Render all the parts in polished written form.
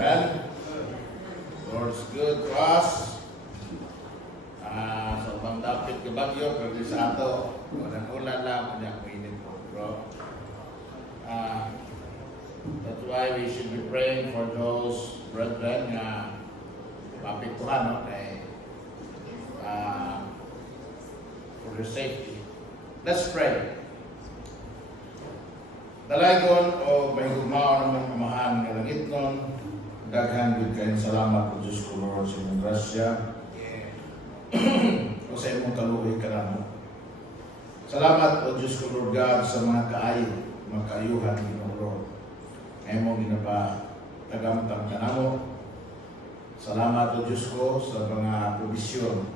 Amen. Lord's good to us. Sa bang dapit ke bagyo, pwede sa ato. Walang ulan lang, kanya mainit po. Bro. That's why we should be praying for those brethren na mapikuhan, no? For their safety. Let's pray. Dalaygon o may gumao naman kamahan ng langit nun. Daghan gud kayo salamat po Diyos ko Lord sa inyong grasya. O sa imong kaluoy ka na. Salamat po Diyos ko Lord God sa mga kaayuhan Ginoo Lord. Ngayon mo ginaba tagamtang kanamo. Salamat po Diyos ko sa mga provisyon,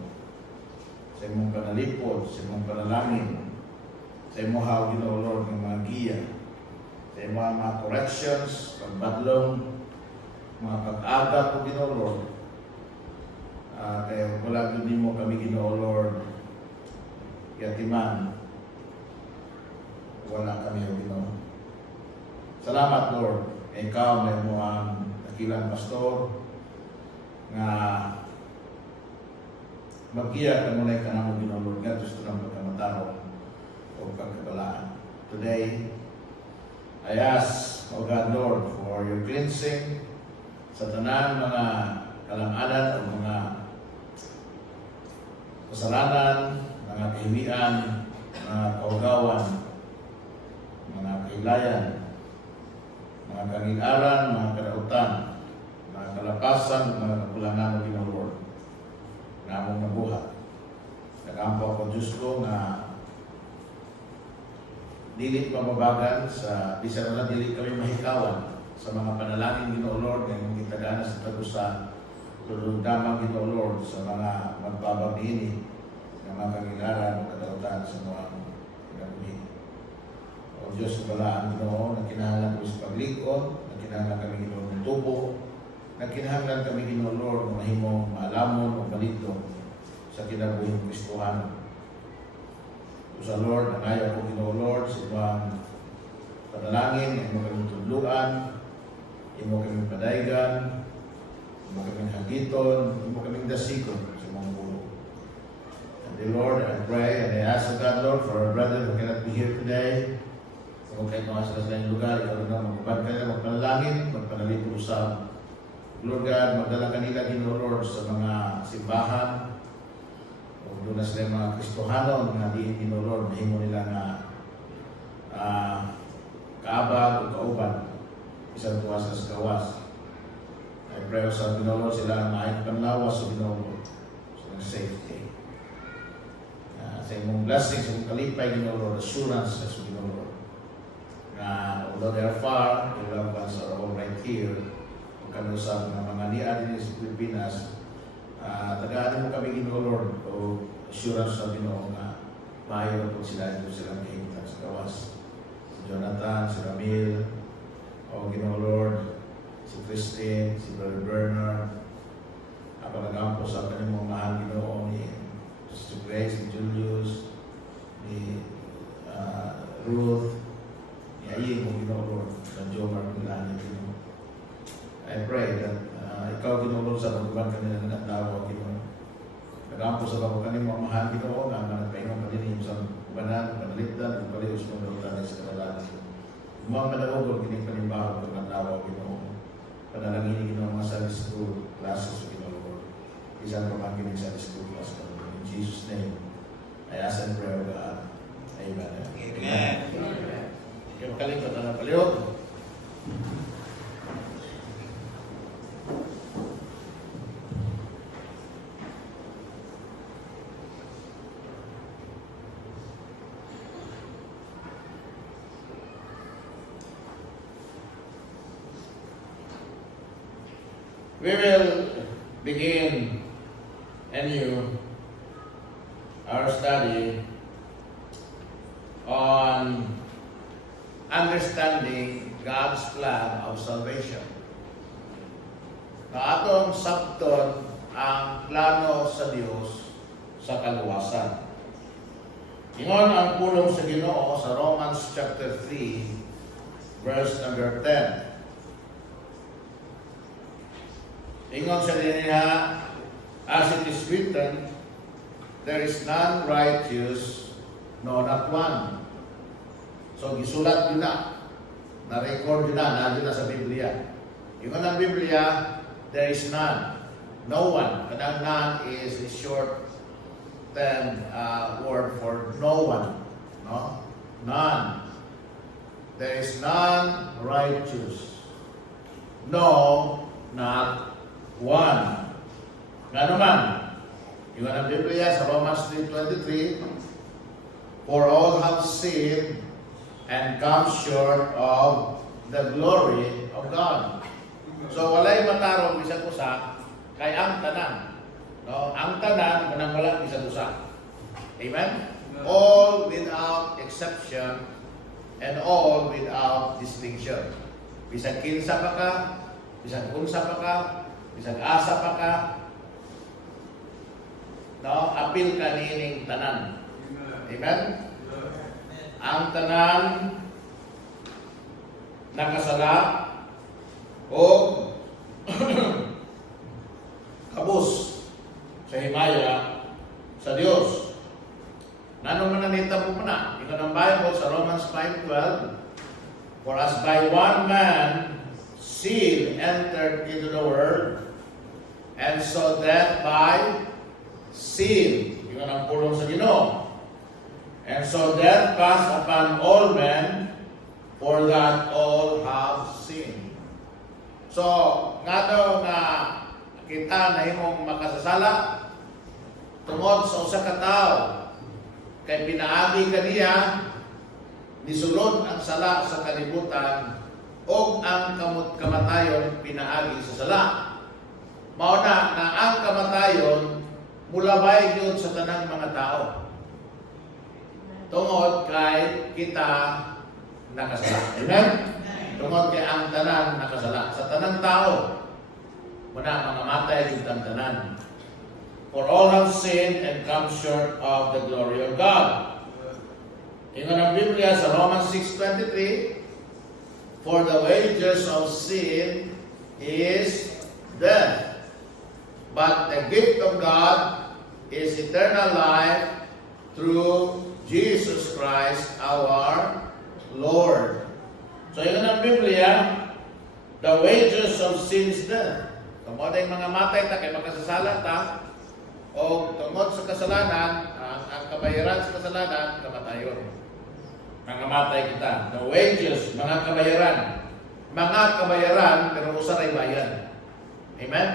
sa imong panalipod, sa imong panalangin, sa imong haw Ginoo Lord ng mga giya, sa imong mga corrections, pagbadlong, mga pag-aga po Ginoo Lord. Kaya wala din mo kami Ginoo Lord yatiman, wala kami Ginoo. Salamat Lord, ikaw may mo ang dakilang pastor nga maggiya ka muna ka naman Ginoo Lord nga gusto ng pagkamatao o pagkabalaan. Today I ask, O God Lord, for your cleansing sa tanan mga kalanganan o mga kasalanan, mga kahiwian, mga kaugawan, mga kahilayan, mga kangilaran, mga kadautan, mga kalapasan, mga kakulangan ng Ginoo Lord na among nabuhat. Nagampaw ko Diyos ko na dili pamabagan sa bisan na dili kami mahikawan sa mga panalangin Ginoo Lord nga imong gitagana sa tagusan, tulundamang Ginoo Lord sa mga magpababini ng mga kangilaran o kadautan sa mga pinaguli. O Diyos balaan Ginoo, na kinahanglan kami sa paglikod, na kinahanglan kami Ginoo ng tubo, na kinahanglan kami Ginoo Lord na mahimong maalamon o balito sa kinabuhing Kristohanon. Sa Lord, nangayo ko Ginoo Lord sa ibang panalangin, imo kami tudluan, imo kami padaygan, imo kami hagiton, imo kami dasikon sa mga bulo. And the Lord, I pray and I ask God Lord for our brother who cannot be here today. Kung kayo mga sa lain lugar, ikaw na magpapad kayo, magpanalangin, magpanalito usap. Lord God, magdala kanila Ginoo Lord sa mga simbahan, o doon na sila mga Kristohanon na di Ginoo Lord, mahimo nila nga kaabag o kauban isang tuwas sa kawas. I pray sa Ginoo Lord sila ang maayong panlawas sa Ginoo Lord sa safety. Sa imong blessing, sa imong kalipay Ginoo Lord, assurance sa Ginoo Lord. Although they are far, the loved ones are all right here. Kung kami usap ng mga niya din sa Pilipinas, tagaan mo kami Ginoo Lord o assurance sa Ginoo nga maayo na po sila ito silang kahimutan sa kawas. Si Jonathan, si Ramil, o Ginoo Lord, si Christine, si Brother Bernard, ako nagampo sa kanyang mga mahal Ginoo ni si Grace, ni Julius, ni Ruth, ni Aying mo Ginoo Lord, sa Jomar Milani Ginoo. I pray that ikaw Ginoo Lord sa pagkuhan kanila ng nagdawa Ginoo. Nagampo sa pagkuhan mga mahal Ginoo nga nagpainong palinim sa kubanan, panalitdan, palius mo na sa kadalanan. Mga manahugod kining panimbaho ng nagdawa Ginoo. Panalangin Ginoo mga Sunday school classes sa Ginoo Lord. Isang pamangkin sa Sunday school class in Jesus' name. I ask and pray, God. Amen. Amen. Kaya makalimot na paliot. We will begin anew our study on understanding God's plan of salvation. Atong sabton ang plano sa Dios sa kaluwasan. Ingon ang pulong sa Ginoo sa Romans chapter 3 verse number 10. Ingon sa niya, as it is written, there is none righteous, no, not one. So, gisulat yun na. Na-record yun na, nandun na sa Biblia. Ingon ang Biblia, there is none. No one. Kanang none is a short term word for no one. No? None. There is none righteous. No, not one. Nga naman, yung ang Biblia sa Romans 3:23, for all have sinned and come short of the glory of God. So walay matarong bisag usa kay ang tanan. No, ang tanan kanang wala bisag usa. Amen. All without exception and all without distinction. Bisag kinsa pa ka, bisag unsa pa ka, bisag asa pa ka, no, apil ka nining tanan. Amen? Ang tanan nakasala o kabus sa himaya sa Dios. Nanong mananita po na? Ito ng Bible sa Romans 5:12. For as by one man sin entered into the world, and so death by sin. Yun ang pulong sa Ginoo. And so death passed upon all men, for that all have sinned. So, nga daw nga kita na himong makasasala tungod sa usa ka tawo kay pinaagi kaniya nisulod ang sala sa kalibutan o ang kamatayon pinaagi sa sala. Mao na nga ang kamatayon mulabay yun sa tanang mga tao. Tungod kay kita nakasala. Amen? Tungod kay ang tanan nakasala. Sa tanang tao, muna mga matay yung tanan. For all have sinned and come short of the glory of God. Ingon ang Biblia sa Romans 6:23, for the wages of sin is death, but the gift of God is eternal life through Jesus Christ our Lord. So ingon ang Biblia, the wages of sin is death. Tungod ay mga matay ta kay makasasala ta, o tungod sa kasalanan, ang kabayaran sa kasalanan, kamatayon. Nangamatay kita. The wages, mga kabayaran. Mga kabayaran, pero usar ay bayan. Amen?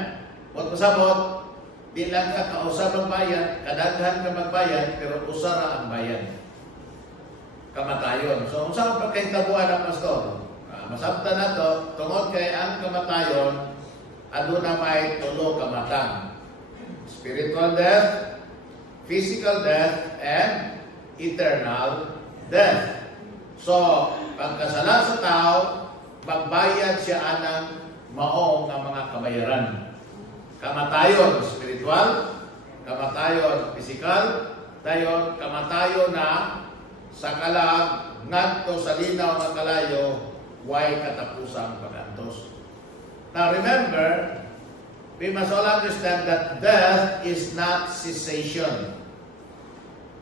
Huwag masabot, di lang ka kausap ang bayan, kadaghan ka magbayan, pero usara ang bayan. Kamatayon. So, kung saan pagkaitabuan ang pastor? Masabta na to, tungod kay ang kamatayon, aduna may tulo kamatang. Spiritual death, physical death, and eternal death. So, pagkasala sa tao, magbayad siya anang maong ng mga kabayaran. Kamatayon spiritual, kamatayon physical, dayon kamatayon na sa kalag ngadto sa linaw nga kalayo, way katapusang pagantos. Now remember, we must all understand that death is not cessation,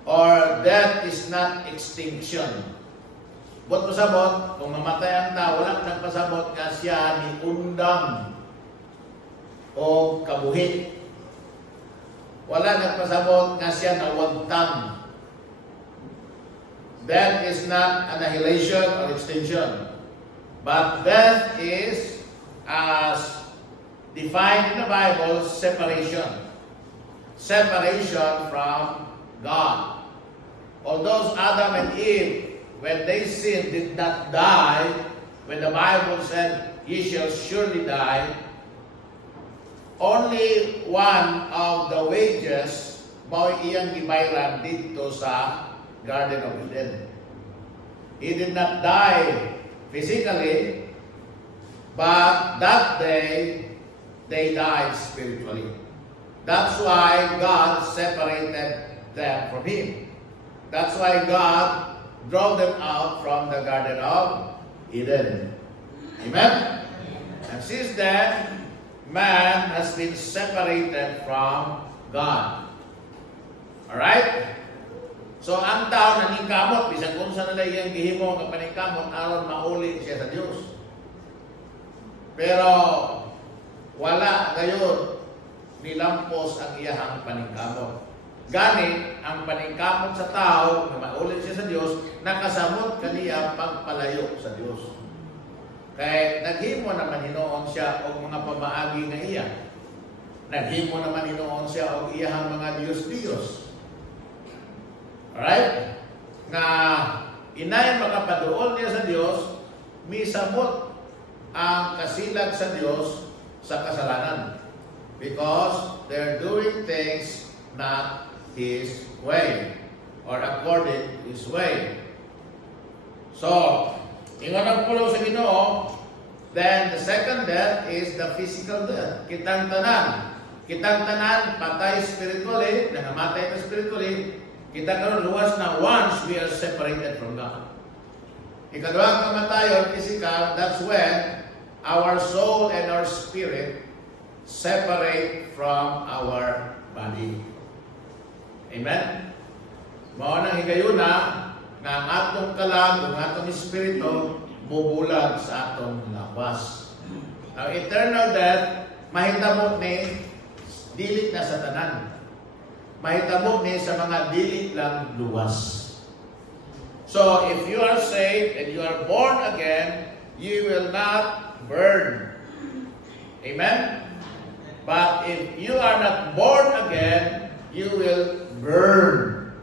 or death is not extinction. But pasabot, kung mamatay ang tao, wala nagpasabot nga siya ni undang o kabuhi. Wala nagpasabot nga siya nawagtang. Death is not annihilation or extinction. But death is, as defined in the Bible, separation. Separation from God. Although Adam and Eve, when they sinned, did not die, when the Bible said, ye shall surely die, only one of the wages mao iyang gibayran dito sa Garden of Eden. He did not die physically, but that day, they died spiritually. That's why God separated them from Him. That's why God drove them out from the Garden of Eden. Amen? And since then, man has been separated from God. Alright? So, ang tao naningkamot, bisan kung saan nila iyang gihimo ng paningkamot, aron mauli siya sa Diyos. Pero, wala gayon nilampos ang iyahang paningkamot. Gani, ang paningkamot sa tao na mauli siya sa Diyos, nakasamot kaniya pagpalayo sa Diyos. Kaya naghimo naman hinoon siya og mga pamaagi nga iya. Naghimo naman hinoon siya og iyahang mga Diyos-Diyos. Alright? Nga inay makapaduol niya sa Diyos, misamot ang kasilag sa Diyos sa kasalanan. Because they're doing things not His way or according to His way. So, ingon ang pulo sa Ginoo, then the second death is the physical death. Kitang tanan patay spiritually, nangamatay na spiritually. Kita karon luwas na once we are separated from God. Ikaduhang kamatayon, physical, that's when our soul and our spirit separate from our body. Amen? Mao nang higayuna na ang atong kalag, ang atong espiritu, mubulag sa atong lawas. Ang eternal death, mahitabo ni dilit na sa tanan. Mahitabo ni sa mga dilit lang luwas. So, if you are saved and you are born again, you will not burn. Amen? But if you are not born again, you will burn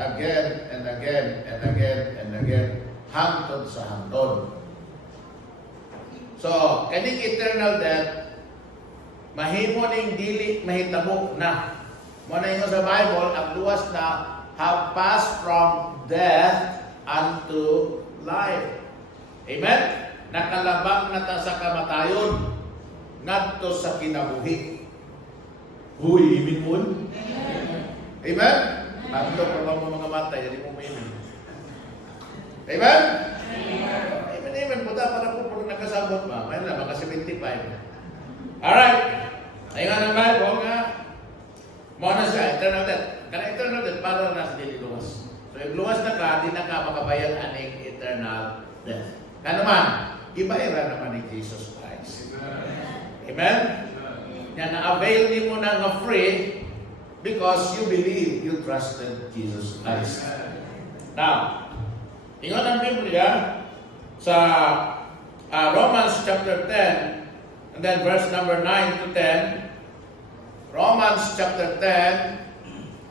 again and again and again and again, hangtod sa hangtod. So, kaning eternal death, mahimo ning dili mahitabo na. Muna yung sa Bible, ang luwas na have passed from death unto life. Amen? Nakalabang na ta sa kamatayon, ngadto sa kinabuhi. Huy, imin mo? Amen? Nandito pa ba mo mga matay, hindi mo imin. Amen? Amen. Puta para po nagkasabot ba? Mayroon na, maka 75. Alright. Ayun nga naman, huwag nga. Muna siya, eternal death. Kana eternal death, para na sa dili luwas. So, yung luwas na ka, di na ka makabayad aning eternal death. Kaya naman, iba-ira naman ni Jesus Christ. Amen? Yan, na-avail ni mo na nga free because you believe, you trusted Jesus Christ. Now, ingon ang Biblia sa Romans chapter 10 and then verse number 9 to 10. Romans chapter 10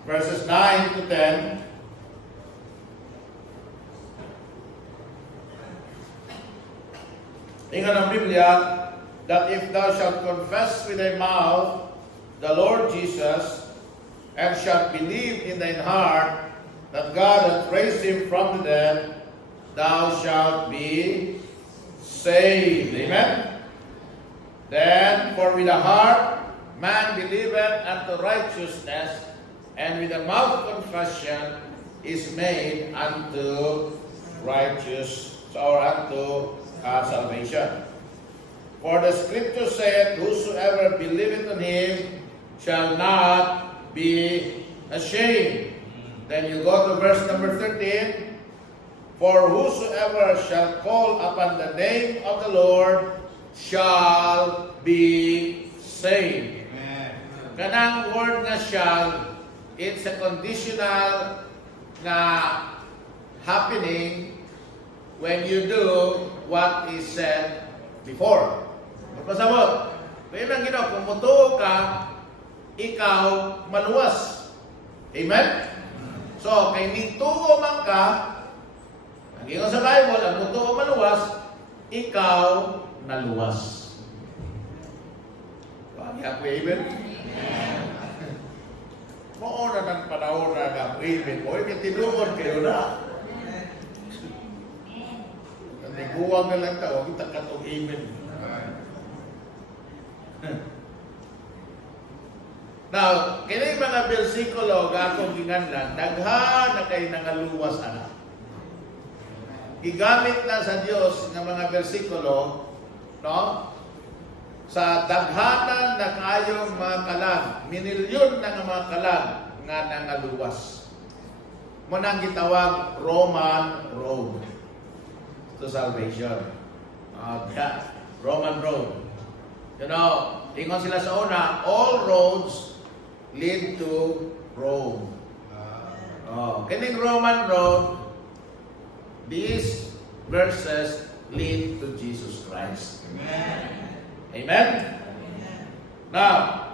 verses 9 to 10. Ingon ang Biblia that if thou shalt confess with thy mouth the Lord Jesus and shalt believe in thine heart that God hath raised him from the dead, thou shalt be saved. Amen? Then, for with the heart man believeth unto righteousness, and with the mouth confession is made unto righteous or unto salvation. For the scripture saith, whosoever believeth on him shall not be ashamed. Then you go to verse number 13. For whosoever shall call upon the name of the Lord shall be saved. Kanang word na shall, it's a conditional na happening when you do what is said before. Magpasabot. Kaya nang ginawa, kung mutuo ka, ikaw maluwas. Amen? So, kay nituo man ka, ang ingon sa Bible, ang mutuo maluwas, ikaw naluwas. Pagyak ko, amen? Mauna ng panahon na amen. O, ikatinuod kayo na. Nagbuwag na lang tao, kita katong amen. Now, kini mga bersikulo nga akong ginganlan, daghan na kay nangaluwas ana. Gigamit na sa Dios ng mga bersikulo, no? sa daghanan na kayong mga kalag, minilyon na nga mga kalag nga nangaluwas. Munang gitawag Roman road to salvation. Roman road. You know, ingon sila sa una, all roads lead to Rome. Kining Roman road, these verses lead to Jesus Christ. Amen. Amen? Now,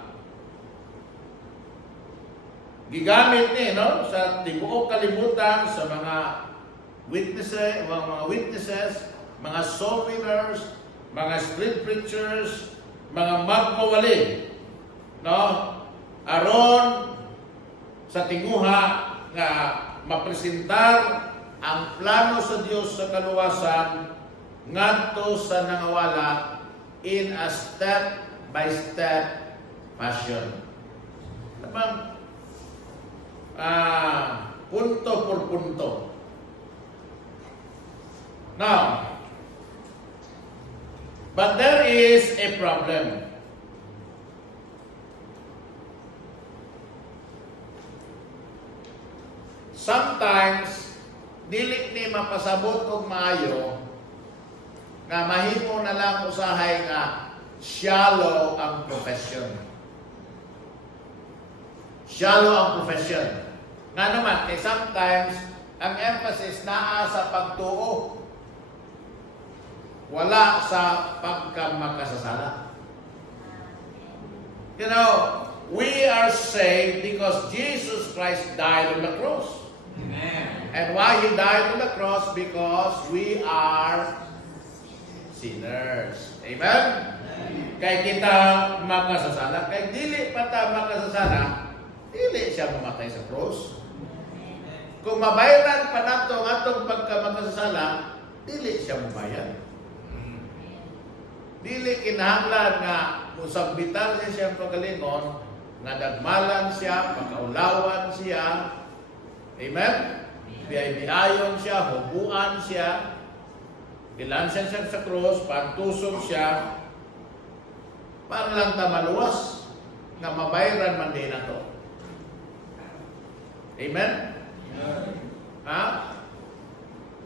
gigamit ni sa tibuok kalibutan sa mga witnesses, mga soul winners, mga street preachers, mga magpawali, aron sa tinguha nga mapresentar ang plano sa Dios sa kaluwasan ngadto sa nangawala in a step-by-step fashion. Tapang punto por punto. Now, but there is a problem. Sometimes, dili ni mapasabot og maayo nga mahimo na lang usahay nga shallow ang profession. Shallow ang profession. Nga naman, kay sometimes, ang emphasis naa sa pagtuo. Wala sa pagkamakasasala. You know, we are saved because Jesus Christ died on the cross. Amen. And why He died on the cross? Because we are sinners. Amen? Kaya kita makasasala. Kaya dili pa ta makasasala, dili siya mamatay sa cross. Kung mabayaran pa nato ang atong pagkamakasasala, dili siya mabayad. Dili kinahanglan nga musabbitan siya siyang pagalingon, nga dagmalan siya, pagkaulawan siya. Amen? Biyay-biyayon siya, hubuan siya, ilansan siya sa cross, pantusog siya, para lang tamaluwas na mabayaran man din na to. Amen? Ha?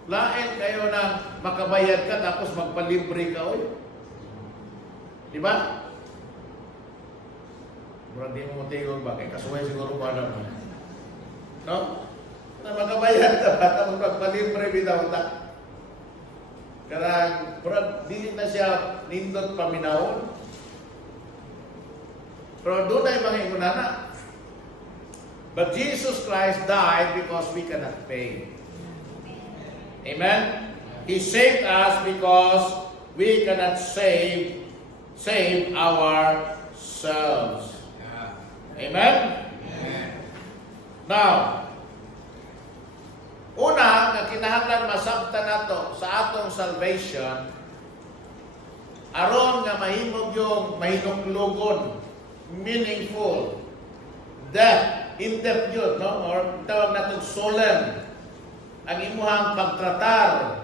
Lain kayo na makabayad ka tapos magpalibre ka, oy. Di ba? Murang di mo matigong ba? Kaya kasuway siguro ba na mo? No? Na makabayad ka tapos magpalibre bitaw ta. Karang, murang dili na siya nindot paminahon. Pero doon ay mga imunana. But Jesus Christ died because we cannot pay. Amen? He saved us because we cannot save ourselves. Amen? Now, una, nga kinahanglan masabtan nato sa atong salvation, aron nga mahimog yung mahinuklugon, meaningful, in-depth yun, no? Or tawag natong solemn, ang imuhang pagtratar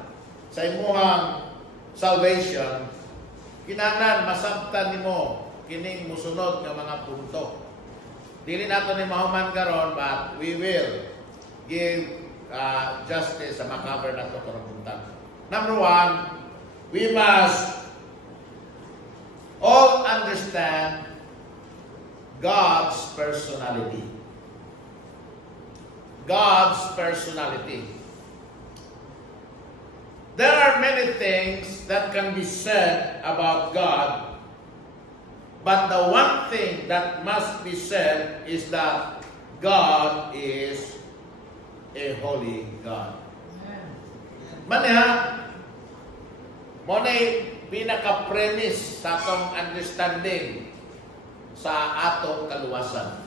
sa imuhang salvation, kinahanglan masabtan nimo kining musunod nga mga punto. Dili nato ni mahuman karon, but we will give justice sa makaber nato karong buntag. Number one, we must all understand God's personality. God's personality. There are many things that can be said about God, but the one thing that must be said is that God is a holy God. Maniha, mo na pinaka-premise sa atong understanding sa atong kaluwasan.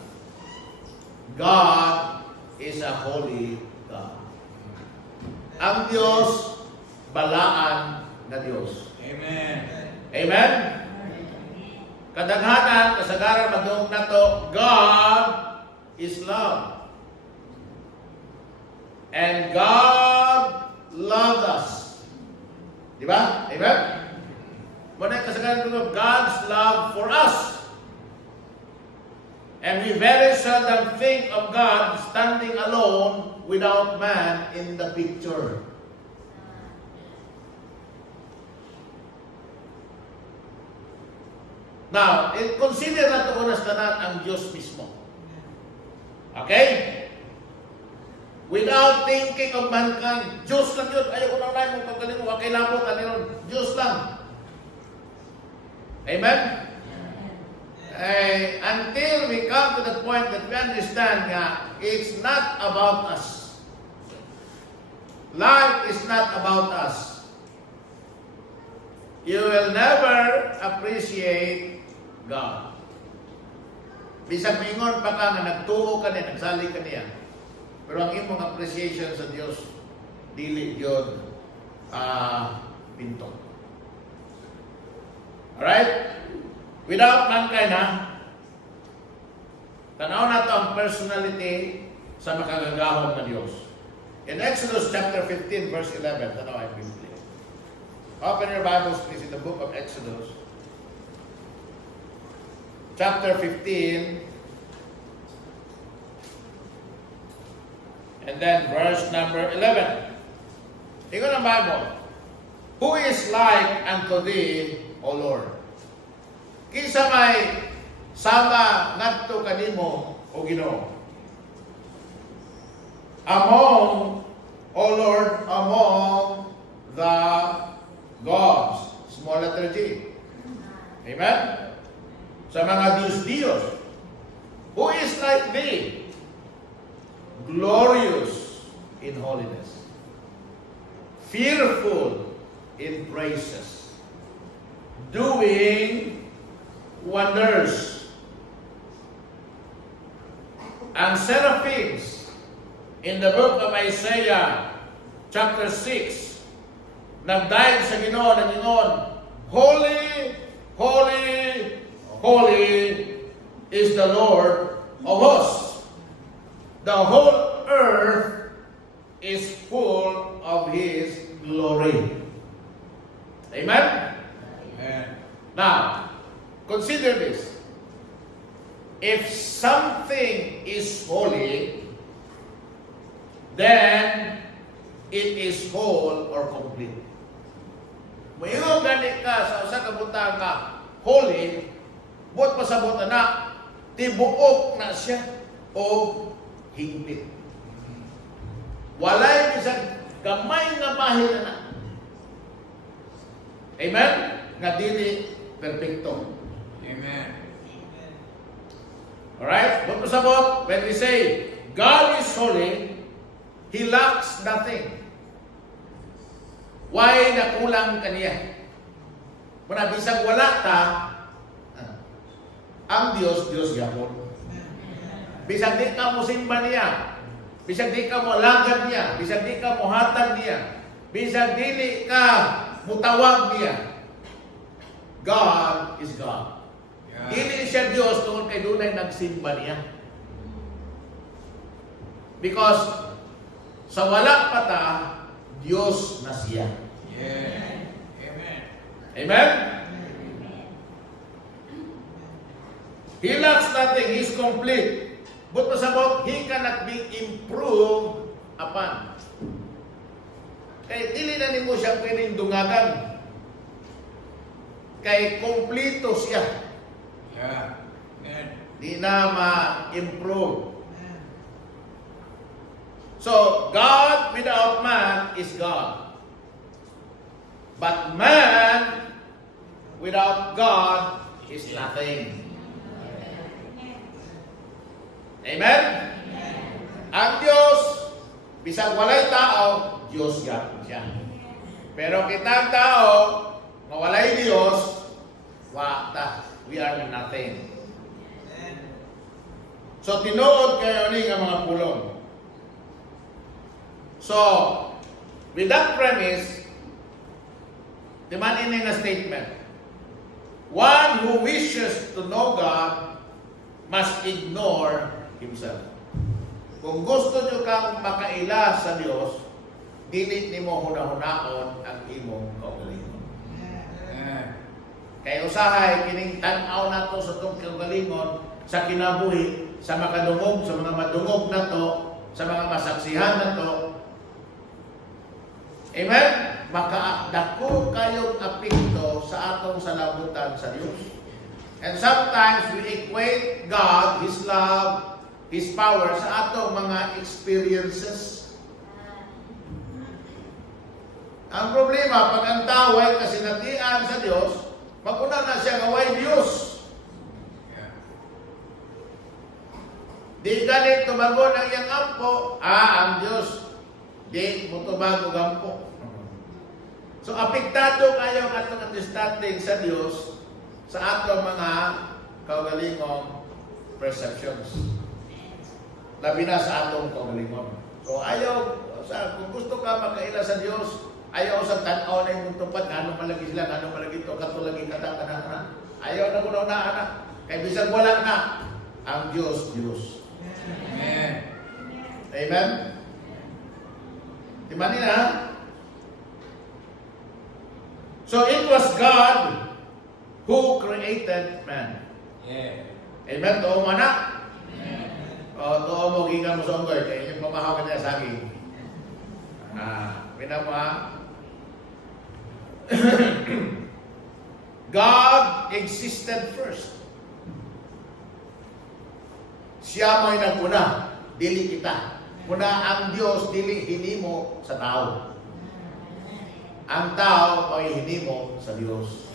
God is a holy God. Ang Diyos, balaan na Diyos. Amen. Amen? Kadaghanan, kasagaran magdoong na to, God is love. And God loved us. Di ba? Amen? Muna kasagaran ko God's love for us. And we very seldom think of God standing alone without man in the picture. Now, consider na ito unas tanan ang Diyos mismo. Okay? Without thinking of mankind, Diyos lang yun. Ayaw ko na unahin mong paggaling mo. Kakilabot, ano Diyos lang. Amen? Until we come to the point that we understand that it's not about us. Life is not about us. You will never appreciate God. Bisag mingon pa ka nga nagtuo ka niya, nagsali ka niya. Pero ang imong appreciation sa Dios dili yun pinto. Alright? Without mankind, tanaw na ito ang personality sa makagagahon na Diyos. In Exodus chapter 15, verse 11, tanaw ay briefly. Open your Bibles, please, in the book of Exodus. Chapter 15, and then verse number 11. Tingnan ang Bible. Who is like unto thee, O Lord? Kinsa may sama ngadto kanimo, O Ginoo? Among, O Lord, among the gods. Small letter G. Amen? Sa mga Diyos-Diyos. Who is like thee? Glorious in holiness. Fearful in praises. Doing wonders. Ang seraphims in the book of Isaiah chapter 6 nagdaig sa Ginoo na gingon, Holy, holy, holy is the Lord of hosts. The whole earth is full of His glory. Amen? Amen. Now, consider this. If something is holy, then it is whole or complete. Mayroong gani ka sa usa ka butang ka holy, buot pasabot na tibuok na siya o hingpit. Walay bisag gamay nga bahil na. Amen? Nga dili perfecto. Amen. Alright? Buot pasabot, when we say God is holy, He lacks nothing. Why nakulang kaniya? Muna bisag wala ta, ang Diyos, Diyos yapon. Bisag di ka mo simba niya, bisag di ka mo alagad niya, bisag di ka mo hatag niya, bisag dili ka mutawag niya. God is God. Yeah. Dili siya Diyos tungkol kay dunay nagsimba niya. Because sa wala pa ta, Diyos na siya. Yeah. Amen. Amen? He lacks nothing. He's complete. But pasabot, He cannot be improved upon. Kaya dili na ni mo siya pwedeng dungagan. Kay kompleto siya. Yeah. Amen. Di na ma-improve. So, God without man is God. But man without God is nothing. Amen? Ang Diyos, bisag walay tao, Diyos yapon siya. Pero kitang tao, nga walay Diyos, wata. We are nothing. So, tinuod kayo ni nga mga pulong. So, with that premise, the man in a statement, one who wishes to know God must ignore himself. Kung gusto nyo kang makaila sa Diyos, dili nimo hunahunahon ang imong kaugalingon. Kay usahay kining tan-aw nato sa tong kaugalingon sa kinabuhi, sa makadungog, sa mga madungog nato, sa mga masaksihan nato. Amen? Makaadako kayong apekto sa atong salabutan sa Dios. And sometimes we equate God, His love, His power sa atong mga experiences. Ang problema, pag ang tao ay kasinatian sa Diyos, maguna na siya ngaway Diyos. Di ganit tumagon ang iyang ampo, ang Diyos. Di mo tumago gampo. So, apektado kayo ang atong understanding sa Diyos sa atong mga kaugalingong perceptions. Labi na sa atong kaugalingon. So, kung gusto ka makaila sa Diyos, ayaw sa tan-aw na yung tupad, ano malagi sila, ano malagi ito, katulagi kata na. Ayaw na kunaw na, anak. Kaya bisag wala na, ang Diyos, Diyos. Amen. Amen? Diba nila? So, it was God who created man. Yeah. Amen? Tuo mo na? Tuo mo, giga mo sa unggoy, kaya yung pamahaw ka niya sa akin. Pinama. God existed first. Siya mo'y naguna, dili kita. Muna ang Diyos, dili hinimo sa tao. Ang tao ay hinimo sa Diyos.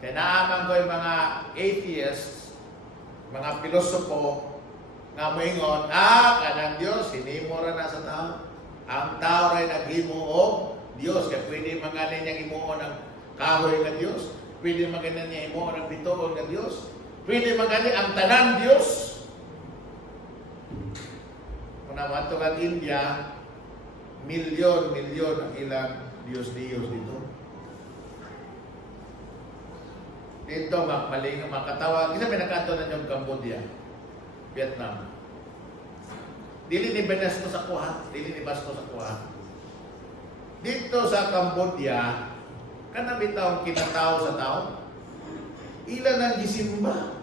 Kaya naaman ko yung mga atheists, mga pilosopo, nga moingon, kanang Diyos, hinimo ra na sa tao. Ang tao rin naghimo o Diyos. Kaya pwede maganin niyang imuon ng kahoy ng Diyos. Pwede maganin niya imuon ng bituon ng Diyos. Pwede maganin ang tanan Diyos. Kung naman ito ang India, milyon ang ilang Diyos-Diyos dito. Dito, maling makatawag. Isa may nakato na yung Cambodia, Vietnam. Dili ni Basto sa kuha. Dito sa Cambodia, kanabitaw kinatao sa tao. Ilan ang gisimba?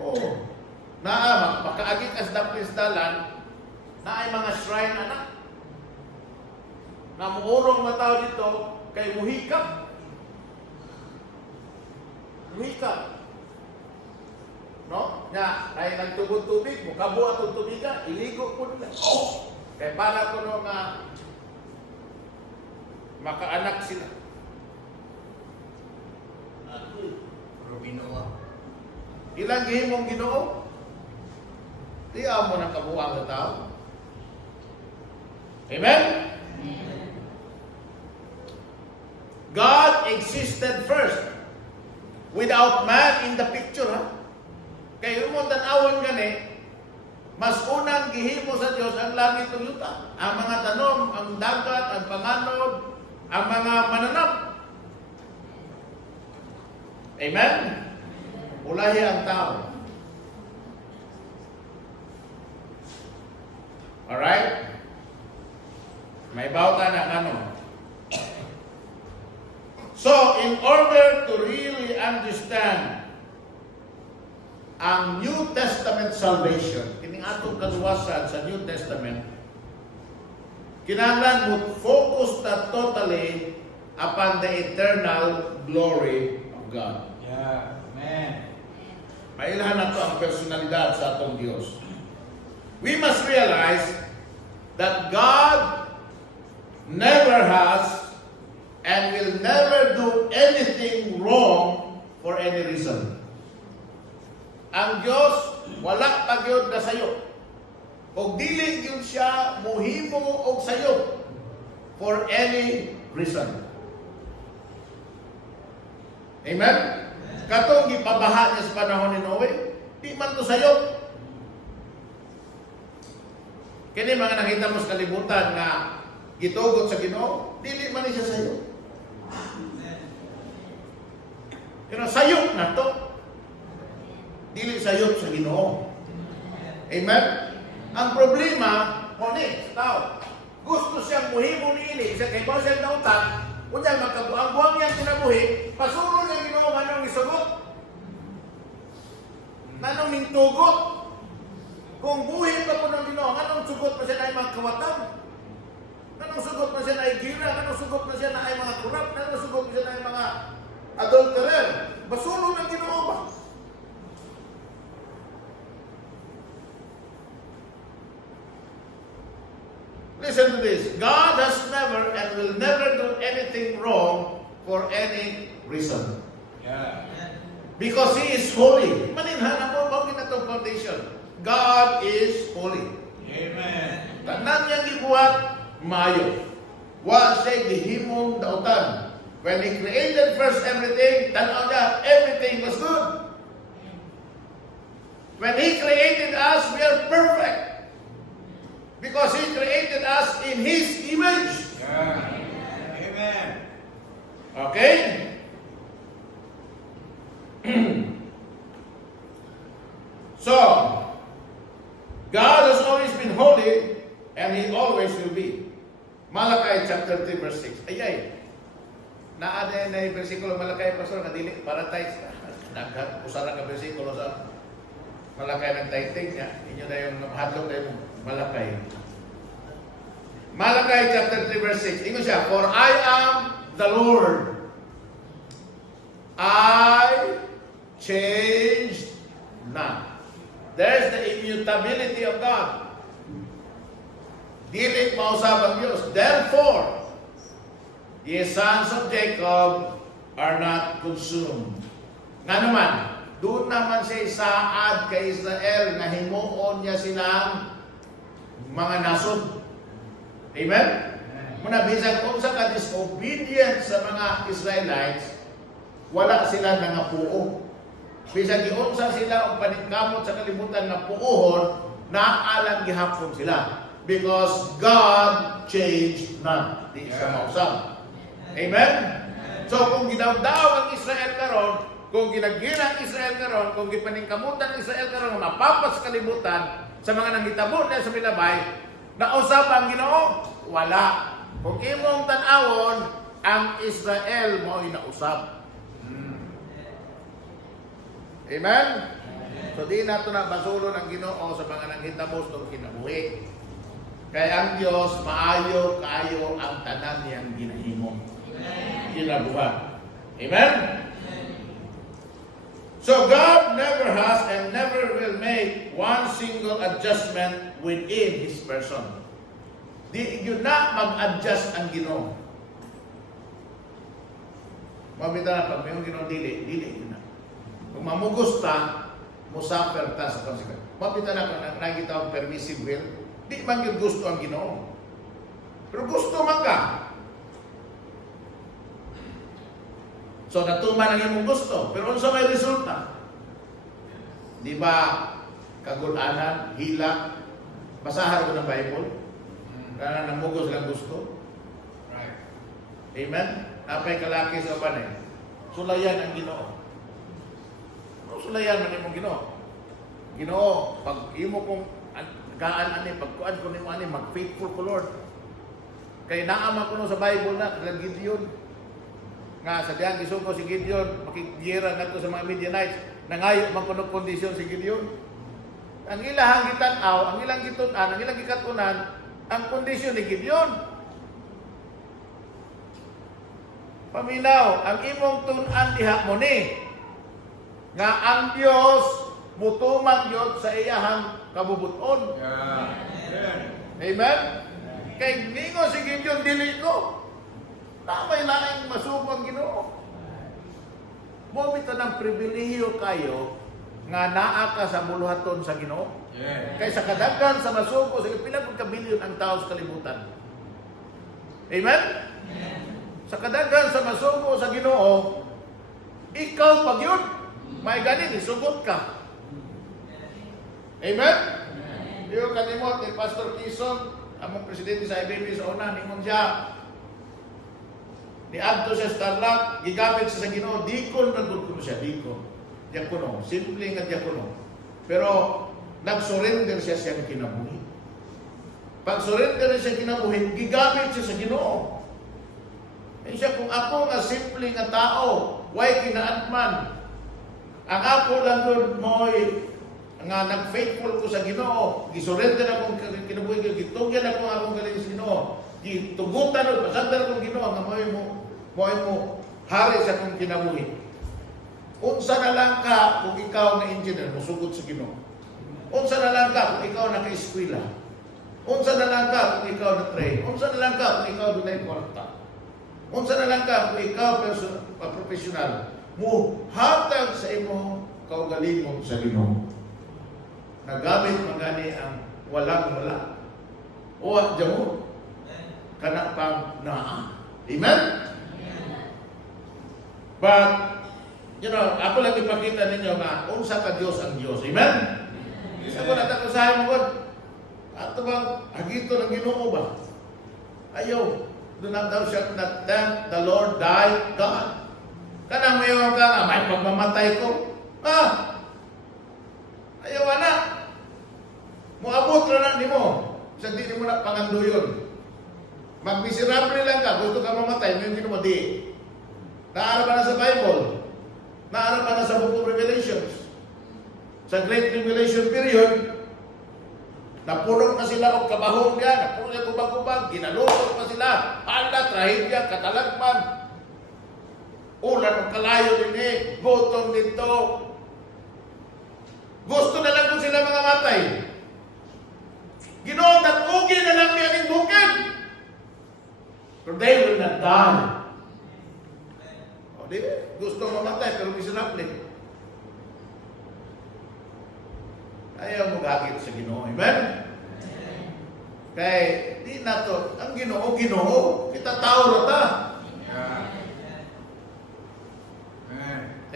Oh. Makaaging kasdapis dalan, na ay mga shrine anak. Na muurong na tao dito, kay muhikap. No? Nga, dahil nagtubod-tubig, mukabu atong tubigan, iligo po nila. Kaya para ko no nga, makaanak sila. Pero ginawa. Ilang gihimong Ginoo? Di mo ng kabuang sa tao. Amen? God existed first. Without man in the picture, ha? Kaya yung mga tanawon gani, mas unang gihimo sa Diyos ang langit ng yuta. Ang mga tanom, ang dagat, ang panganod, ang mga mananap. Amen? Ulahi ang tao. Alright? May bauta na ano. So, in order to really understand ang New Testament salvation, kining atong kaluwasan sa New Testament, kinahanglan mo focus na totally upon the eternal glory of God. Yeah. Amen. Mailahan na to ang personalidad sa atong Diyos. We must realize that God never has and will never do anything wrong for any reason. Ang Diyos, wala pagyod na sayo. O dili yun siya muhimo o sayo for any reason. Amen? Katong gipabaha niya sa panahon ni Noe, di man to sayo. Kini mga nakita mo sa kalibutan na gitugot sa Ginoo, dili man siya sayo. Pero sayop na to. Dili sayop sa Ginoo. Amen? Ang problema, sa tao, gusto siyang muhimo niini, sa kay mo siyang nautan, Unya makabuang-buang yang kinabuhi, pasulong ang Ginoo nganong isugot. Nganong mintugot. Kung buhi pa po ng Ginoo, nganong sugot pa siya na ay mga kawatan? Nganong sugot pa siya na ay gira? Nganong sugot pa siya na ay mga kurap? Nganong sugot pa siya na ay mga adulterer? Pasulong ng Ginoo ba? Listen to this. God has never and will never do anything wrong for any reason. Yeah. Because He is holy. Maninhan mo, bakit na itong foundation? God is holy. Amen. Tanan niyang gibuhat, maayo. Wa siya gihimong dautan. When He created first everything, tanaw niya, everything was good. When He created us, we are perfect. Because He created us in His image. Yeah. Amen. Okay? So, God has always been holy and He always will be. Malachi chapter 3 verse 6. Ayay. Naada na yung versikulo Malachi, Pastor, nadili para tayo. Usara ka versikulo sa Malakay ng taiting niya. Inyo na yung hadlok na yung Malakay. Malakay chapter 3 verse 6. Ingo siya, for I am the Lord. I changed not. There's the immutability of God. Dili mausab ang Diyos. Therefore, the sons of Jacob are not consumed. Nga naman, doon naman siya isaad kay Israel na himuon niya silang mga nasod. Amen? Muna bisag kung sa ka-disobedient sa mga Israelites, wala sila nangapuo. Bisag giunsa sila ang paningkamot sa kalibutan na puuhon, naalang gihapon sila. Because God changed not. Di siya mausap. Amen? So kung gidawdaw ang Israel karon, kung ginagira ang Israel karon, kung gipaningkamutan ang Israel karon, mapapas kalibutan sa mga nanghitabo na sa milabay, nausap ang Ginoo? Wala. Kung imong tan-awon, ang Israel mo inausap. Amen? So di nato na basulon ang Ginoo sa mga nanghitabo sa kinabuhi. Kaya ang Diyos maayo kayo ang tanan niyang ginahimo. Ginabuhat. Amen? So God never has and never will make one single adjustment within His person. Di yun na mag-adjust ang Ginoo. Mabita na pag mayroong Ginoo dili yun na. Kung mamugos ta, musafir ta sa konsekwensya. Mabita na kung nakita ang permissive will, di man yung gusto ang Ginoo. Pero gusto man ka. So natuman ang imong gusto, pero unsa may resulta? Di ba kagulanan, hila, basahan ko ng Bible? Kaya namugos lang gusto. Right. Amen? Napay kalaki sa banay. Sulayan ang Ginoo. Sulayan man imong Ginoo. Ginoo, pag imo kong gaan ani, pagkuan ko nimo ani, mag-faithful ko Lord. Kay naama ko no sa Bible na kag Gideon. Nga sa diyang gisugo si Gideon, makigira ngadto sa mga Midianites, nangayo man kuno kondisyon si Gideon. Ang ilahang gitan-aw, ang ilang gitun-an, ang ilang gikatunan, ang kondisyon ni Gideon. Paminaw, ang imong tun-an diha mo ni nga ang Dios mutuman gyud sa iyahang kabubuton. Yeah. Amen? Kay ningo si Gideon dili ko. Tamay laing masubang Ginoo. Mo bitaw ng pribilehiyo kayo nga naa ka sa buluhaton sa Ginoo. Yeah. Kay sa kadaghan sa masugo sa pila pud ka bilyon ang tao sa kalibutan. Amen? Sa kadaghan sa masugo sa Ginoo, ikaw pag yun, may ganin isugot ka. Amen? Diyo kanimot ni Pastor Kison, among presidente sa IBB sa una, nimon siya. Ni adto siya Starlock, gigamit siya sa Ginoo, dikon nagud kuno siya, dikon. Diakono, simple nga diakono. Pero nag-surrender siya sa kinabuhi. Pag surrender siya kinabuhi, gigamit siya sa Ginoo. Eh siya, kung ako nga simple nga tao, way kinaatman, ang ako lang doon mo'y nga nag-faithful ko sa Ginoo, gisurrender akong kinabuhi ko, gitugyan ako ang akong galing sa Ginoo, gitugutan o pasagdan akong Ginoo, nga mo'y mo hari sa akong kinabuhi. Unsa na lang ka kung ikaw na engineer, musugod sa Ginoo. Unsa na lang ka kung ikaw naka-eskwela. Unsa na lang ka kung ikaw na train. Unsa na lang ka kung ikaw dunay kwarta. Unsa na lang ka kung ikaw professional. Muhatag sa imo kaugalingon sa Ginoo. Nagamit magani ang walang-wala. Uwa dyan mo. Kana pang naa. Amen? But, ako lang ipakita ninyo na unsa ka Diyos ang Diyos. Amen? Isa ko natakasahin mo ko. Ato bang agito ng Ginoo ba? Ayaw. Do not thou shalt not tempt the Lord thy God. Kanang mayon ka nga, may pagmamatay ko. Ayaw na. Muabot na ni mo. Sa di mo na panganduyon. Magmiserable lang ka, gusto ka mamatay, may Ginoo di. Naarap na sa Bible. Naarap na sa Book of Revelations. Sa Great Tribulation period, napuno na sila og kabahong niya, napuno na kubag-kubag, ginalusot pa sila, hala, trahedya, katalagman, ulan o kalayo din gutom dito. Gusto na lang kung sila mga matay. Ginoo, tatugi na lang niya ng bukid. For they will not die. O, di ba? Gusto mamatay, pero miserable. Ayaw mo gagit sa Ginoo. Amen? Kaya, di na to. Ang Ginoo, Ginoo. Kita tao rata.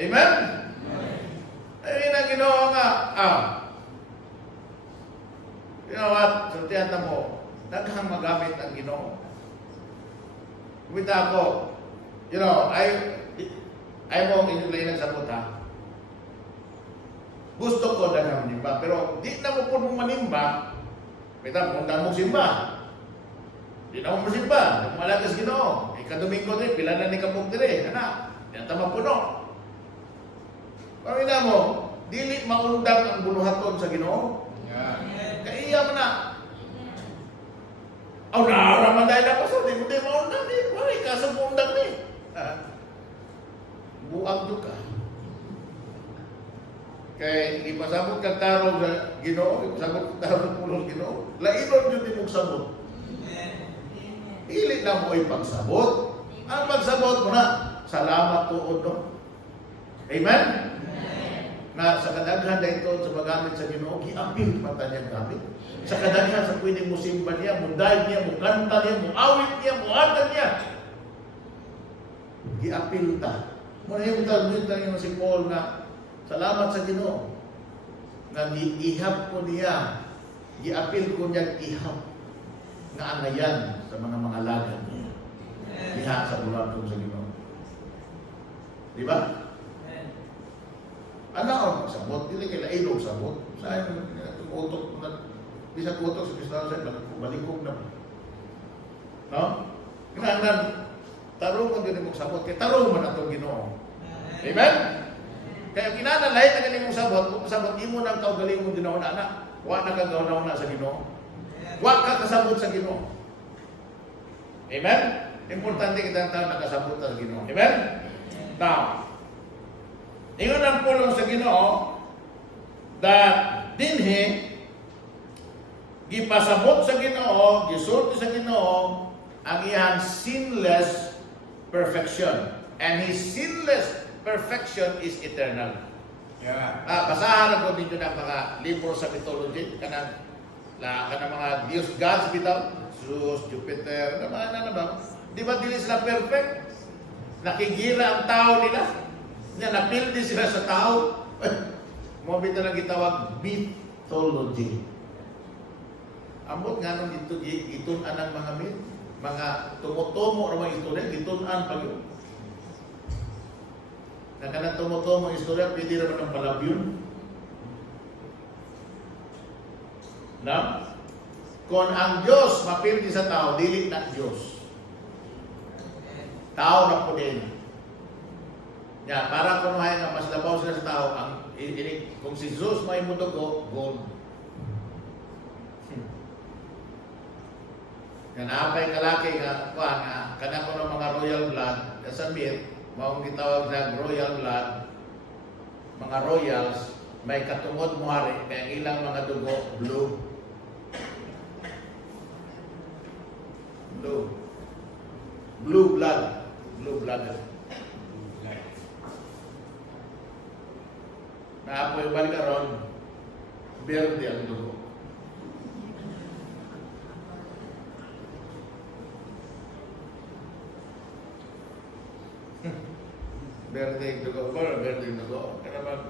Amen? Ay, na Ginoo nga. You know what? Sultihan na mo. Daghang magamit ang Ginoo. Kumita ako. Ayaw mo inyong ng sabot ha. Gusto ko na manimba, pero di na mo po mong manimba, punta mong simba. Di na mo simba, malagas Ginoo. Ikadomingo din, pila na ni kapog dire, anak, di na mapuno. Pamina mo, dili maundang ang buluhaton sa Ginoo. Kaiya mo na. Naaraman dahil ako sa, di mo din maundang eh. Wala, kaso maundang eh. Buang ka. Kaya hindi pasabot kang tarong sa Ginoo, hindi pasabot kang tarong sa pulong Ginoo. Lainon yun din mong sabot. Ilit na mo ay pagsabot. Ang pagsabot mo na, salamat tuod no. Amen? Na sa kadaghan na ito sa magamit sa Ginoo, giapil pata niya gamit. Sa kadaghan sa pwedeng mo simba niya, mo dive niya, mo kanta niya, mo awit niya, mo hatan niya. Giapil ta. Muna yung talmud si Paul na salamat sa Ginoo na ihap ko niya, giapil ko niya ihap na anayan sa mga lagad niya. Iha sa bulatong sa Ginoo. Di ba? Ano? Sabot. Hindi kaila ilog sabot. Saan utok na, bisag utok sa pistahan sa'yo, balikog na. No? Kailangan, tarungan din mong sabot. Kaya tarungan na itong Ginoo. Amen? Kaya kinanalay na ganing mong sabot, kung sabot imo ng kaugaling mong Ginoo na anak, wa na kang gawnaw na sa Ginoo. Wa ka kasabot sa Ginoo. Amen? Importante kita ang tao nakasabot sa Ginoo. Amen? Now, ingon ang pulong sa Ginoo that dinhi gipasabot sa Ginoo, gisulti sa Ginoo ang iyang sinless perfection. And His sinless perfection is eternal. Basahan ako dito ng mga libro sa mythology, kanang mga Diyos gods bitaw, Zeus, Jupiter, na ba? Di ba dili sila perfect? Nakigira ang tao nila. Napildi sila sa tao. Mo bitaw na gitawag mythology. Amot nga nung gitunan ang mga myth, mga tumutumo o mga istorya, gitunan pag yun. Na kanang tumutumo ang istorya, pwede naman ang palabyon. Na? Kung ang Diyos mapildi sa tao, dili na Diyos. Tao na po din. Ya, para kunuhay nga mas labaw sila sa tao, kung si Jesus may mudugo, gold. Yan apay kalaki nga kuan nga kana ko ng mga royal blood, sa myth, maong gitawag na royal blood, mga royals may katungod muhari kaya ang ilang mga dugo blue. Blue blood. Blue blood. Naapoy balik karon, berde ang dugo. Berde ang dugo. Berde ang dugo. Kaya ba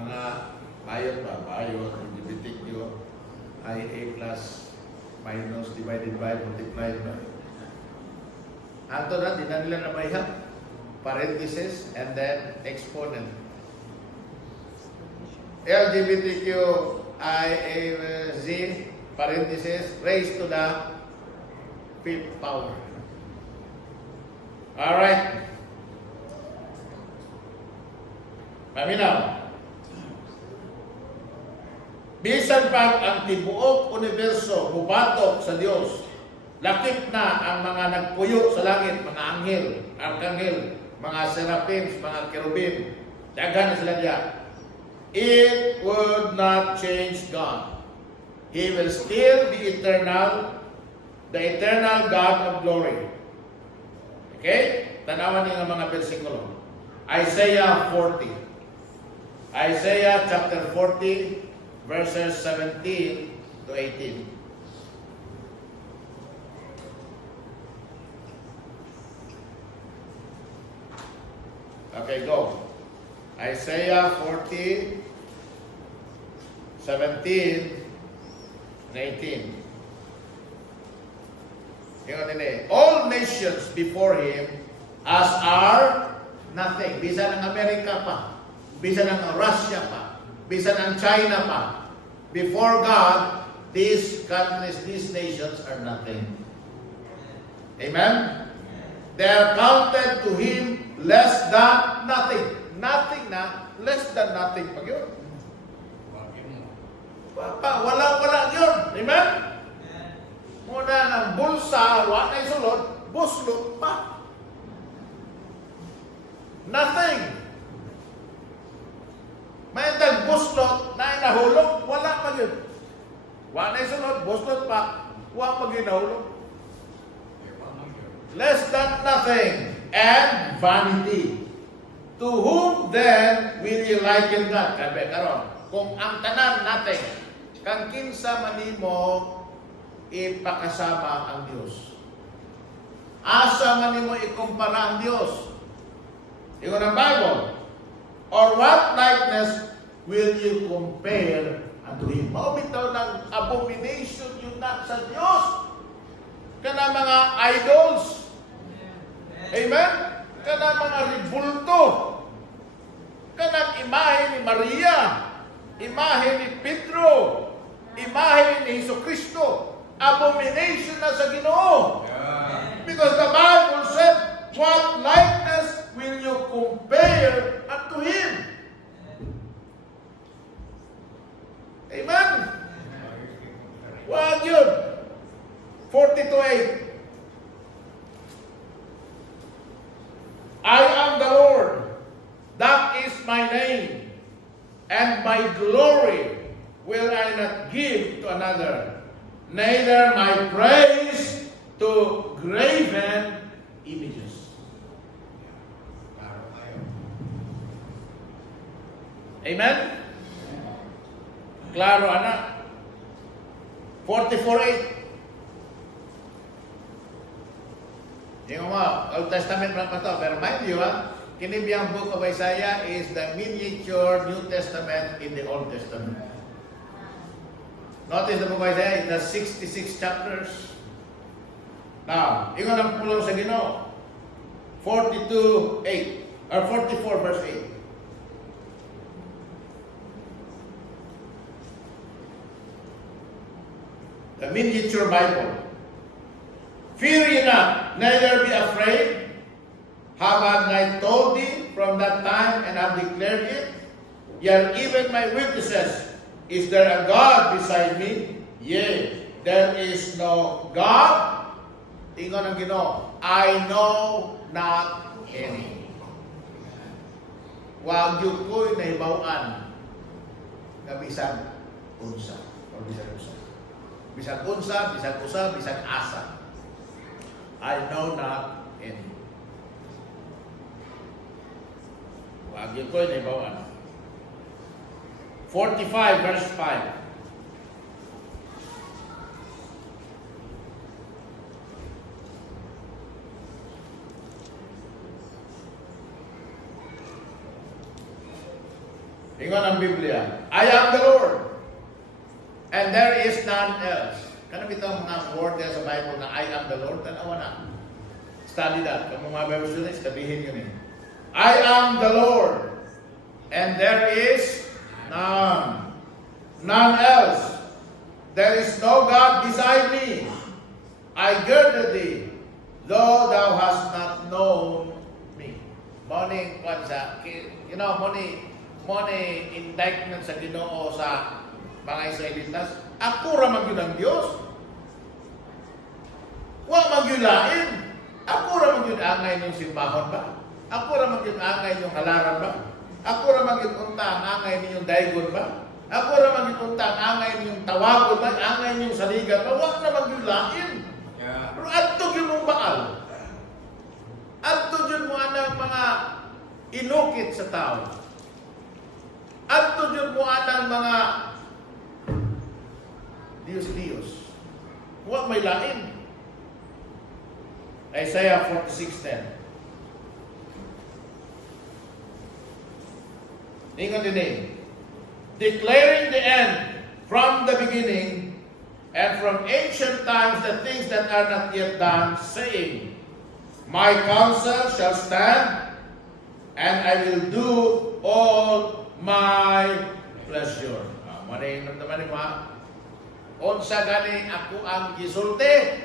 mga bayot ba? Bayot, LGBTQ, IA plus minus divided by multiplied by. Ato na, di na nila nabayhap. Parenthesis and then exponent. LGBTQIAZ parenthesis raised to the fifth power. Alright. Paminaw. Bisan pag ang tibuok universo bubatok sa Dios, lakip na ang mga nagpuyo sa langit, mga anghel, arkanghel, mga seraphims, mga kerubim, daghan na sila diya. It would not change God. He will still be eternal, the eternal God of glory. Okay? Tanawan niyo ang mga bersikulo. Isaiah 40. Isaiah chapter 40, verses 17 to 18. Okay, go. Isaiah 40, 17 and 18. All nations before him as are nothing. Bisan ang Amerika pa, bisan ang Russia pa, bisan ang China pa. Before God, these countries, these nations are nothing. Amen? They are counted to him less than nothing. Nothing na, less than nothing. Pag yun. Wala yun. Amen? Muna ng bulsa, wala na isulod, buslot pa. Nothing. May buslot na inahulog, wala pa yun. Wala na isulod, buslot pa, wala pa yun nahulog. Less than nothing and vanity. To whom then will you liken God? Kabe karon, kung ang tanan natin, kang kinsa manimo ipakasama ang Dios. Asa manimo ikumpara ang Dios? Ingon ang Bible. Or what likeness will you compare unto Him? Maubitaw ng abomination yun na sa Dios. Kana mga idols. Amen? Kana mga ribulto. Kanang imahe ni Maria, imahe ni Pedro, imahe ni Jesucristo, abomination na sa Ginoo. Because the Bible said, what likeness will you compare unto Him? Amen? What yun? 42:8. I am the Lord. That is my name, and my glory will I not give to another, neither my praise to graven images. Amen? Klaro, anak. 44:8. Yung mga Old Testament pa to, pero mind you, kinibiyang book of Isaiah is the miniature New Testament in the Old Testament. Notice the book of Isaiah, it has 66 chapters. Now, ingon ang pulong sa Ginoo, 42:8 or 44 verse 8. The miniature Bible. Fear ye not, neither be afraid. Have I told thee from that time and have declared it? Yet even my witnesses, is there a God beside me? Yea, there is no God. Ingon ang Ginoo, I know not any. Wag yung ko'y nahibawan na bisag unsa. O bisag usa. Bisag unsa, bisag usa, bisag asa. I know not any. Wag yung ko'y nahibawan. 45 verse 5. Ingon ang Biblia, I am the Lord, and there is none else. Kanang itong mga word sa Bible na I am the Lord, tanawa na. Study that. Kung mga Bible students, sabihin yun eh. I am the Lord, and there is none. None else. There is no God beside me. I girded thee, though thou hast not known me. Morning, money indictment sa Ginoo sa mga Israelitas. Ako ra man gyud ang Dios. Wa man gyud lain. Ako ra man gyud angay ning simbahon ba? Ako ra man gyud angay ning halaran ba? Ako ra man gyud unta ang angay ninyong daygon ba? Ako ra man gyud unta ang angay ninyong tawagon ba? Angay ninyong saligan ba? Wa na man gyud lain. Yeah. Pero adto gyud mong baal. Adto gyud mo anang mga inukit sa tao. Adto jud mo anang mga Diyos. Wa may lain. Isaiah 46:10. Ingon din declaring the end from the beginning and from ancient times the things that are not yet done, saying, my counsel shall stand, and I will do all my pleasure. Manay naman mo ha. Unsa gani ako ang gisulti,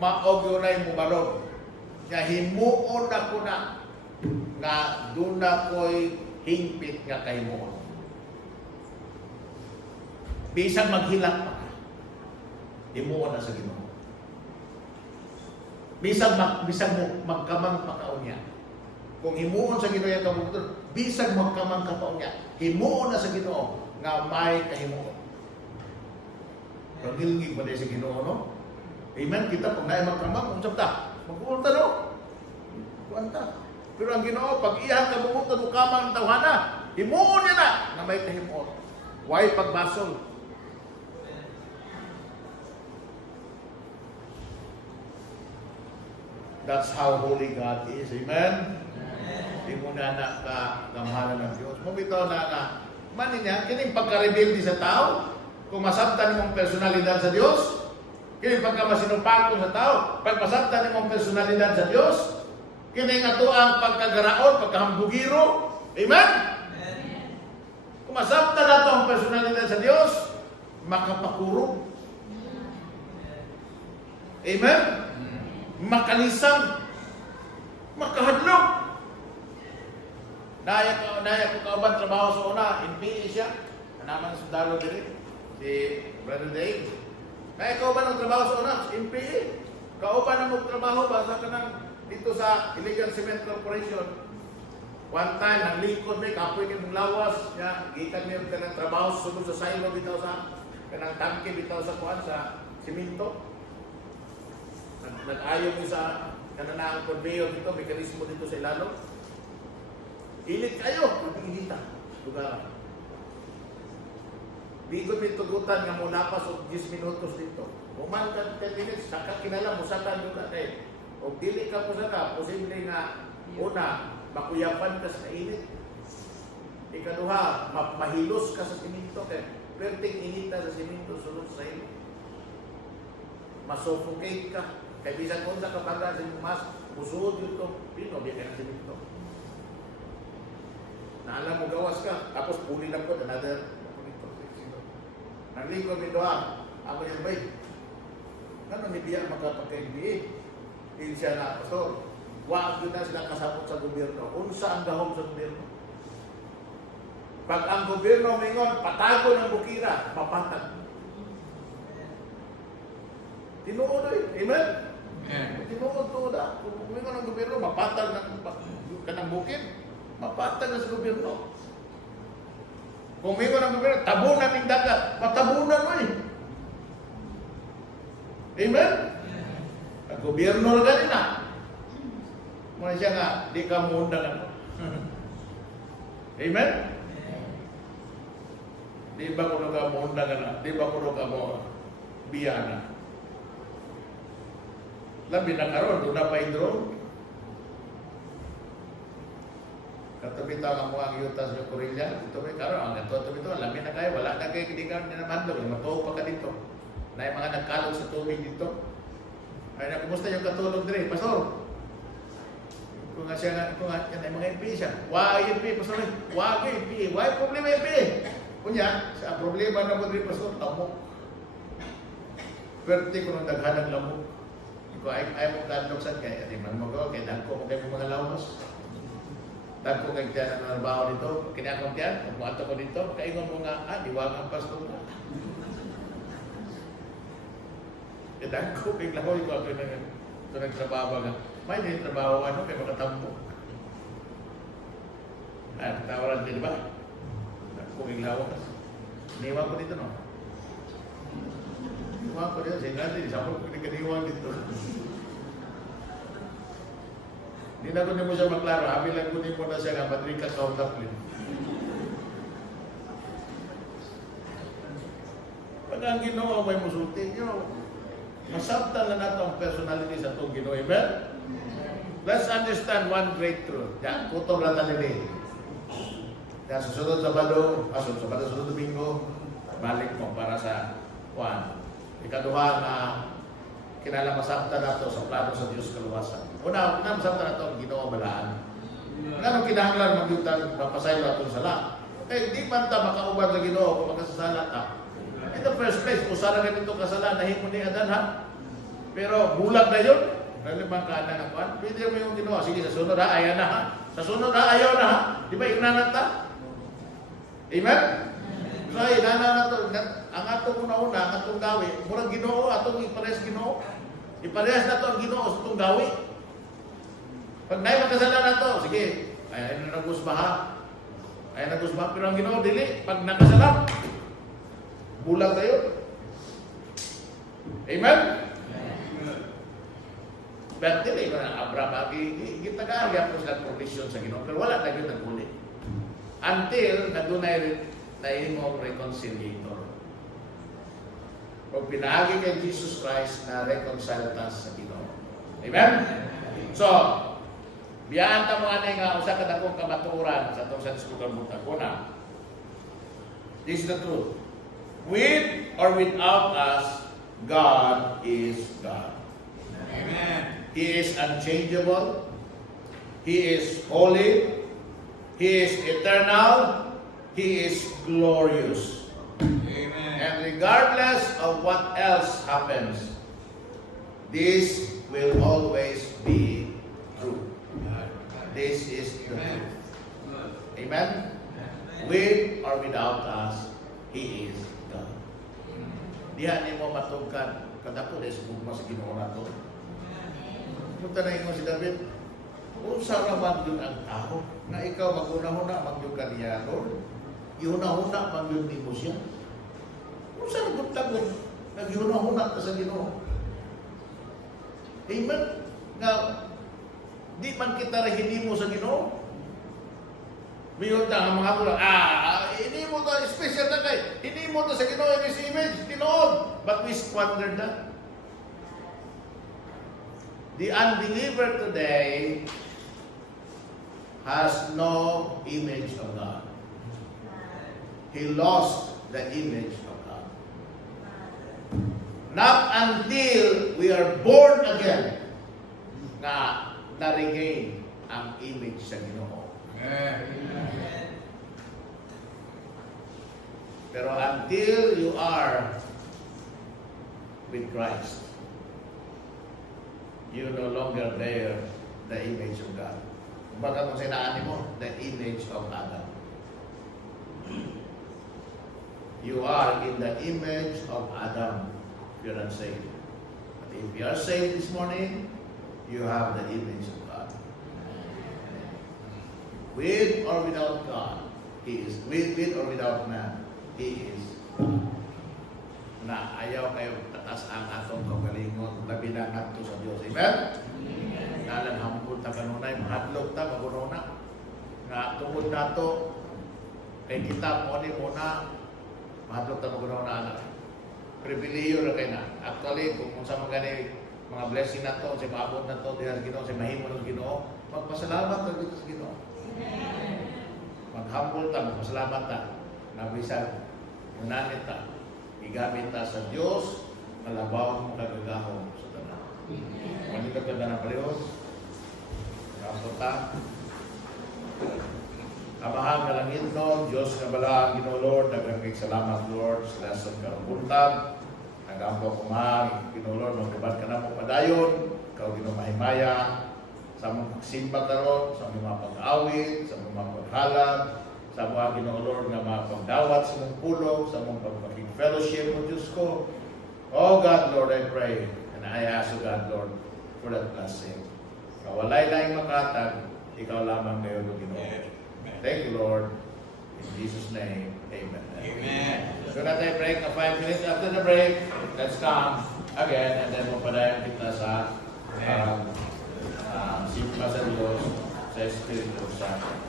maog yunay mo balog. Nga himuon ako na nga doon ako'y hingpit nga kahimoon. Bisag maghilak pa ka, himuon na sa Ginoo. Bisag magkamang pa kaon niya. Kung himuon sa Ginoo yung kabubuton, bisag magkamang kapaon niya. Himuon na sa Ginoo nga may kahimuon. Pagilingig pa sa Ginoo, no? Amen? Kita pag naay magkamang, unsap ta? Mag-uulta, no? Kuanta. Pero ang Ginoo, pag iyang kabubuton mo kamang tawhana, himuon niya na nga may kahimuon. Why pagbasol? That's how holy God is. Amen? Di mo na kamahalan ng Diyos. Mumitaw na manin niya, kining pagka-rebelde sa tao, kung masabtan mong personalidad sa Diyos, kining pagka-masinupako sa tao, pag masabtan mong personalidad sa Diyos, kining ato ang pagkagaraon, pagkahambugiro. Amen? Kung masabtan na ito ang personalidad sa Diyos, makapakurong. Amen? Makalisang, makahadlok. Naya ko kauban trabaho sa una, NPA siya. Naman sa Dalo din, si Brother Dave. Naya kauban ng trabaho sa una, NPA. Kauban na magtrabaho ba sa kanang dito sa Illegal Cement Corporation. One time, naglingkod may kapoy ng lawas. Gitan niya ka ng trabaho sunod sa silo bitaw sa kanang tangke bitaw sa kuan sa simento. Nag-ayaw mo sa kananaang conveyor dito, mekanismo dito sa ilalo. Ilit kayo, mag-iinita. Lugaran. Bigot may tugutan nga muna pa so 10 minutos dito. Uman ka 10 minutes, saka kinala mo sa tanong natin. O dili ka po saka, posible nga una, makuyapan ka sa init. Ikaduha, mahilos ka sa siminto. Perting inita sa siminto, sunod sa ilo. Masuffocate ka. Kaya bisan kung sa kapagda sa mas, usuod yun ito, pino, biya ka ng siminto. Na alam mo gawas ka, tapos puli lang ko, another, naglingkod may doha, ako yung bay. Ano ni biya makapagka-NBA? Hindi siya na, pastor, Wa yun na sila kasabot sa gobyerno. Unsa ang gahom sa gobyerno? Pag ang gobyerno mingon, patago ng bukira, papatag. Tinuod eh. Amen? Tinuod to da. Kung mingon ang gobyerno, mapatag ng kanang bukid, mapatag na sa gobyerno. Kung mingon ang gobyerno, tabunan ng dagat, matabunan mo eh. Amen? Ang gobyerno na ganina. Muna siya nga, di ka muundan ako. Amen? Di ba kuno ka muundan na? Di ba kuno ka mo biyana? Labi na karon, doon na pa indro. Katabi tao ang mga yutas yung Korea. Ito may karon, ang katabi ito, labi na kayo, wala na kayo, hindi ka na namandog. Matuo pa ka dito. Na yung mga nagkalog sa tubig dito. Ay na, kumusta yung katulog dire? Pastor? Kung nga siya, kung nga, yan ay mga MP siya. Why MP? Pastor, why MP? Why problema MP? Kunya, sa problema na mo dire, Pastor, lamok. Pwerte ko nung daghan ng lamok. Kung ay mong dadloksan kaya, di man magawa, kaya dagko mo kayo mga launos. Dagko kayo dyan ang narbaho dito, kinakong dyan, kung ato ko dito, kaingon mo nga, diwagang Pastor na. Kaya dagko kayo lahoy ko ako na nagtrabaho nga. May din trabaho ano, kaya makatampo. At tawaran din, di ba? Dagko kayo lawas. Iniwan ko dito, no? Iniwan ko dito, sige natin, isapot ko kaniwan dito. Hindi na ko mo siya maklaro, habi lang ko mo na siya nga, madrika kauntaplin. Pag ang Ginoo may musulti nyo, masabtan na nato ang personality sa itong Ginoo. Amen? Let's understand one great truth. Yan, putong lang talili. Yan, susunod Sabado, sunod Domingo, balik mo para sa Juan. Ikaduha na kinala masabtan nato sa plano sa Diyos kaluwasan. Una masabtan nato ang Ginoo balaan. Ngano kinahanglan magyutang mapasayo nato sa sala. Eh, di man ta makauban sa Ginoo kung makasasala ta. In the first place, usara na nito kasalanan, nahimo ni Adan ha. Pero bulag na yun. Nalimang ka na ng kwan. Pwede mo yung Ginoo. Sige, sa sunod ha, ayaw na ha. Sa sunod ha, ayaw na ha. Di ba ignanan ta? Amen? So, ignanan na to. Ang atong una-una, ang atong gawi, murang Ginoo, atong iparehas Ginoo. Iparehas na to ang Ginoo sa itong gawi. Pag naay magkasalanan na to, sige, ayaw na nagusba ha. Ayaw na nagusba. Pero ang Ginoo, dili. Pag nakasalam, bulag tayo. Amen? But dili ko na Abraham, kita ka, yan po sila provision sa Ginoo. Pero wala na yun naguli. Until nadunay na imong reconciliator. Pag pinahagi kay Jesus Christ na reconcile us sa Ginoo. Amen? So, biyaan ta mo anay nga usa ka dakong kamatuoran sa atong sanskritan butang una. This is the truth. With or without us, God is God. Amen. He is unchangeable. He is holy. He is eternal. He is glorious. Amen. And regardless of what else happens, this will always be true. This is the truth. Amen? With or without us, He is God. Diha ni mo matugkan kadako dahil sa bugma sa Ginoo nato. Punta na ingon si David, unsa ra man yun ang tao na ikaw maguna-huna magyud ka niya, Lord? Ihuna-huna magyud nimo siya. Unsa ra gud tagon naghuna-huna ka sa Ginoo? Amen? Nga di man kita ra hinimo sa Ginoo. Miyon ta ang mga kulang, hindi mo to special na kay, hindi mo to sa Ginoo in His image, tinood. But we squandered that. The unbeliever today has no image of God. He lost the image of God. Not until we are born again na na-regain ang image sa Ginoo. Pero until you are with Christ, you no longer bear the image of God. Kumbaga kung sinaan mo, the image of Adam. You are in the image of Adam if you're not saved. But if you are saved this morning, you have the image of God. With or without God, He is. With or without man, He is God. Na ayaw kayo tatas ang atong kagalingon, labi na ngadto sa Dios. Amen? Dalan hambol ta kanunay, mahadlok ta magurona. Na tungod nato kay kita mo ni muna mahadlok ta magurona ana. Pribilehiyo ra kay na. Actually kung unsa man gani mga blessing nato, sa maabot nato diha sa Ginoo, sa mahimo ng Ginoo, magpasalamat ta dito sa Ginoo. Maghambol ta, magpasalamat ta. Na bisan unanit ta. Igamit ta sa Dios, kalabaw mo kagagahom sa tanan. Manito ka na pareho. Kapunta. Amahang kalangit no, Diyos na bala, Ginoo Lord, daghang kay salamat Lord, sa lasong karupuntan. Nagampo ko man, Ginoo Lord, magkabat ka na mo padayon, ikaw Ginoo mahimaya, sa mong simba karon, sa mong mga pag-awit, sa mong mga paghalad, sa mga Ginoo Lord nga mga pagdawat sa mong pulong, sa mong pagpakig-fellowship mo Diyos ko. Oh God, Lord, I pray, and I ask you God, Lord, for that blessing. Kawalay lang makatag, ikaw lamang kayo ng Ginoo. Thank you, Lord. In Jesus' name, amen. Amen. So na tayo break na 5 minutes. After the break, let's come again and then mapadayan kita sa simpa sa Diyos sa Espiritu Santo.